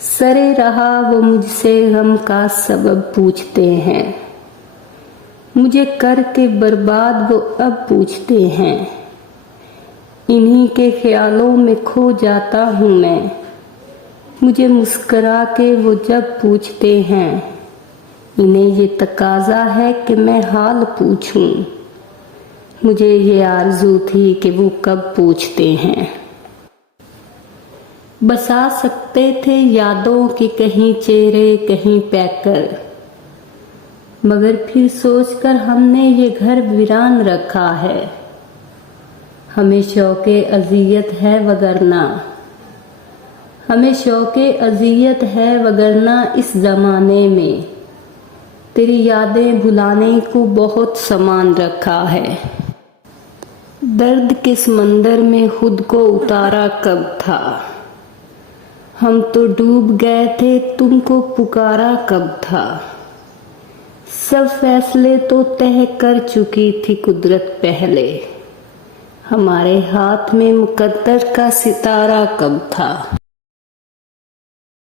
सरे रहा वो मुझसे गम का सबब पूछते हैं, मुझे करके बर्बाद वो अब पूछते हैं। इन्हीं के ख्यालों में खो जाता हूँ मैं, मुझे मुस्करा के वो जब पूछते हैं। इन्हें ये तकाजा है कि मैं हाल पूछूं, मुझे ये आरज़ू थी कि वो कब पूछते हैं। बसा सकते थे यादों के कहीं चेहरे कहीं पैकर, मगर फिर सोचकर हमने ये घर वीरान रखा है। हमें शौक़े अज़ियत है वगरना, हमें शौक़े अज़ियत है वगरना इस ज़माने में तेरी यादें भुलाने को बहुत सामान रखा है। दर्द के समंदर में खुद को उतारा कब था, हम तो डूब गए थे तुमको पुकारा कब था। सब फैसले तो तय कर चुकी थी कुदरत पहले, हमारे हाथ में मुकद्दर का सितारा कब था।